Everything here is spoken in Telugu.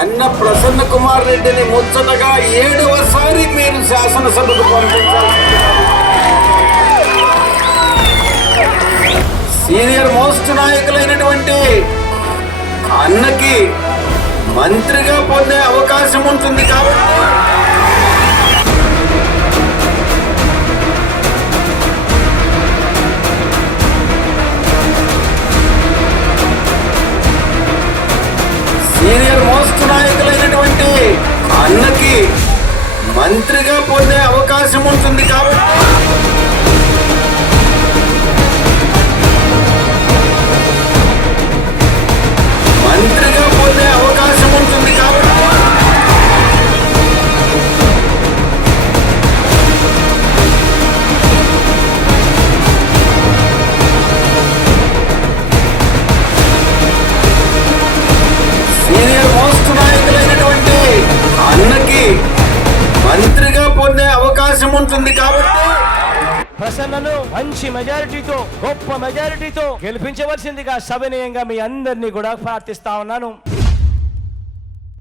అన్న ప్రసన్న కుమార్ రెడ్డిని ముచ్చటగా 7వసారి మీరు శాసనసభకు పంపించాల్సింది. సీనియర్ మోస్ట్ నాయకులైనటువంటి అన్నకి మంత్రిగా పొందే అవకాశం ఉంటుంది కాబట్టి సీనియర్ మోస్ట్ నాయకులైనటువంటి అన్నకి మంత్రిగా పొందే అవకాశం ఉంటుంది కాబట్టి మంత్రిగా పొందే అవకాశం ఉంటుంది కాబట్టి సీనియర్ మోస్ట్ నాయకులైనటువంటి అన్నకి మంత్రిగా పొందే అవకాశం ఉంటుంది కాబట్టి ప్రసన్నను మంచి మెజారిటీతో, గొప్ప మెజారిటీతో గెలిపించవలసిందిగా సవినయంగా మీ అందరినీ కూడా ప్రార్థిస్తా ఉన్నాను.